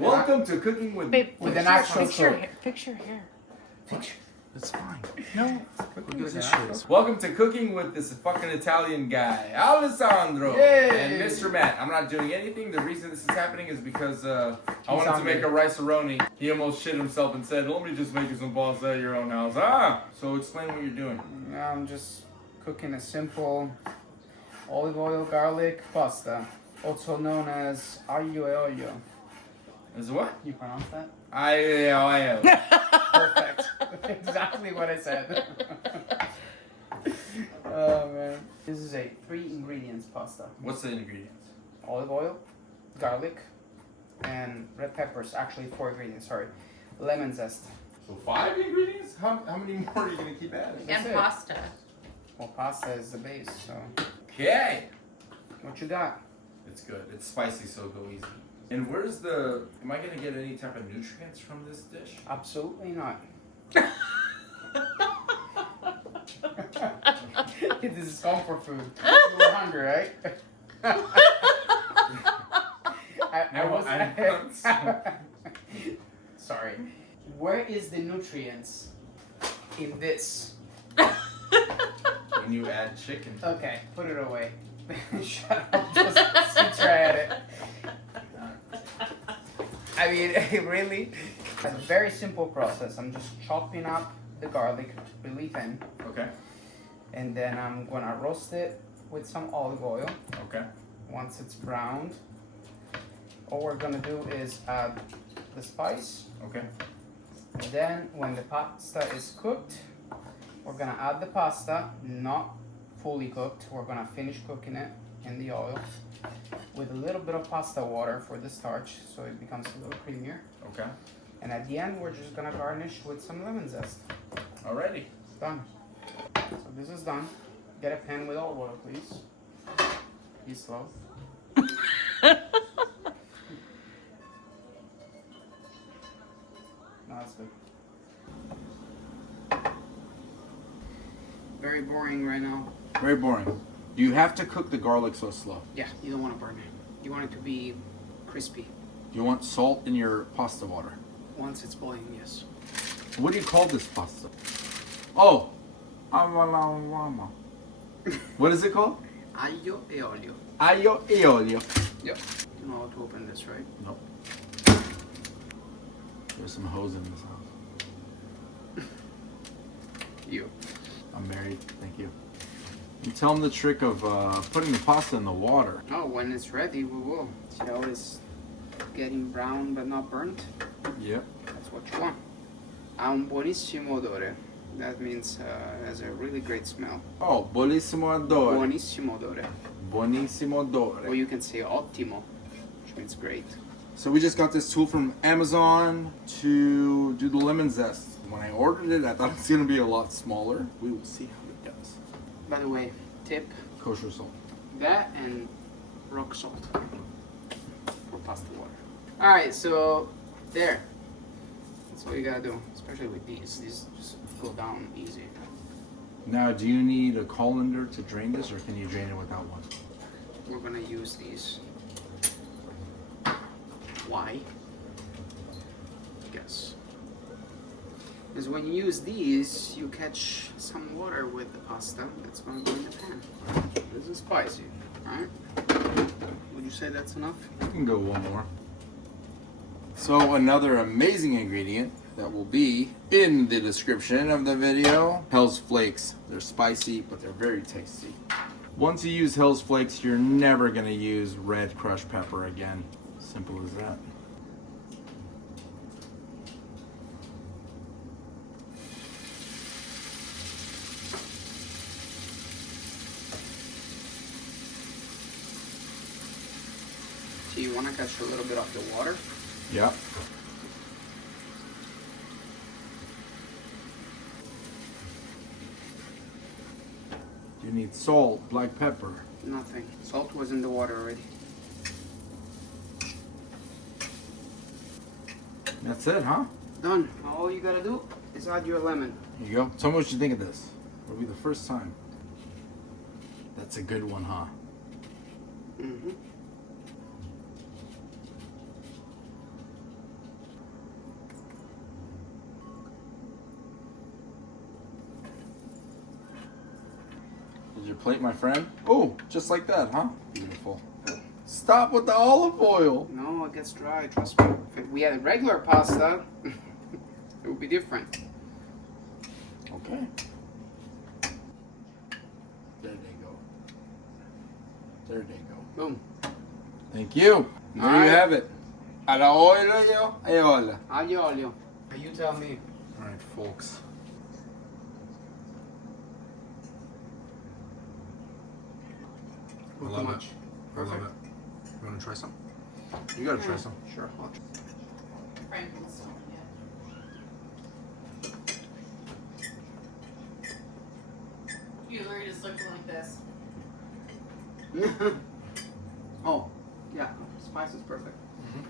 Welcome to Cooking with Babe, with an actual fix your cook. hair. Fix your hair. Fix. It's fine. No. Look at this shit. Welcome to Cooking with this fucking Italian guy, Alessandro, Yay. and Mr. Matt. I'm not doing anything. The reason this is happening is because I wanted to make a rice-a-roni. He almost shit himself and said, "Let me just make you some pasta at your own house." So explain what you're doing. I'm just cooking a simple olive oil garlic pasta, also known as aglio e olio. Is what? You pronounce that? I Perfect. Exactly what I said. Oh man. This is a 3 ingredients pasta. What's the ingredients? Olive oil, garlic, and red peppers. Actually 4 ingredients, sorry. Lemon zest. So 5 ingredients? How many more are you gonna keep adding? That's And it. pasta. Well, pasta is the base, so. Okay. What you got? It's good. It's spicy, so go easy. And where's the? Am I gonna get any type of nutrients from this dish? Absolutely not. This is comfort food. You were hungry, right? Sorry. Where is the nutrients in this? When you add chicken. Okay, put it away. Shut up. Just sit right at it. I mean, really, it's a very simple process. I'm just chopping up the garlic really thin, Okay. and then I'm gonna roast it with some olive oil. Okay. Once it's browned, all we're gonna do is add the spice. Okay. And then when the pasta is cooked, we're gonna add the pasta, not fully cooked. We're gonna finish cooking it in the oil with a little bit of pasta water for the starch so it becomes a little creamier. Okay. And at the end, we're just gonna garnish with some lemon zest. Alrighty. Done. So this is done. Get a pan with olive oil, please. Be slow. No, that's good. Very boring right now. Very boring. You have to cook the garlic so slow. Yeah, you don't want to burn it. You want it to be crispy. You want salt in your pasta water. Once it's boiling, yes. What do you call this pasta? Oh. What is it called? Aglio e olio. Aglio e olio. Yep. You know how to open this, right? Nope. There's some hoes in this house. You. I'm married. Thank you. You tell them the trick of putting the pasta in the water. Oh, when it's ready, we will. See how it's getting brown but not burnt? Yep. That's what you want. Ha un buonissimo odore. That means has a really great smell. Oh, buonissimo odore. Buonissimo odore. Buonissimo Or odore. you can say ottimo, which means great. So we just got this tool from Amazon to do the lemon zest. When I ordered it, I thought it was going to be a lot smaller. We will see how it does. By the way, tip, Kosher salt. that and rock salt for pasta water. Alright, so there. That's what you gotta do, especially with these. These just go down easy. Now, do you need a colander to drain this, or can you drain it without one? We're gonna use these. Why? Guess. Because when you use these, you catch some water with the pasta that's gonna go in the pan. This is spicy, alright? Would you say that's enough? You can go one more. So another amazing ingredient that will be in the description of the video, Hell's Flakes. They're spicy, but they're very tasty. Once you use Hell's Flakes, you're never gonna use red crushed pepper again. Simple as that. So you wanna catch a little bit of the water? Yep. You need salt, black pepper. Nothing. Salt was in the water already. That's it, huh? Done. All you gotta do is add your lemon. Here you go. Tell me what you think of this. It'll be the first time. That's a good one, huh? Mm-hmm. your plate, my friend. Oh, just like that, huh? Beautiful. Stop with the olive oil. No, it gets dry, trust me. If we had regular pasta, it would be different. Okay. There they go. There they go. Boom. Thank you. There All right. you have it. Alla olio e olio. Aglio, olio. You tell me. All right, folks. I love it. I love it. You want to try some? You gotta try some. Sure. I'll try. Franklin's one, yeah. You literally just looking like this. Oh, yeah. Spice is perfect. Mm-hmm.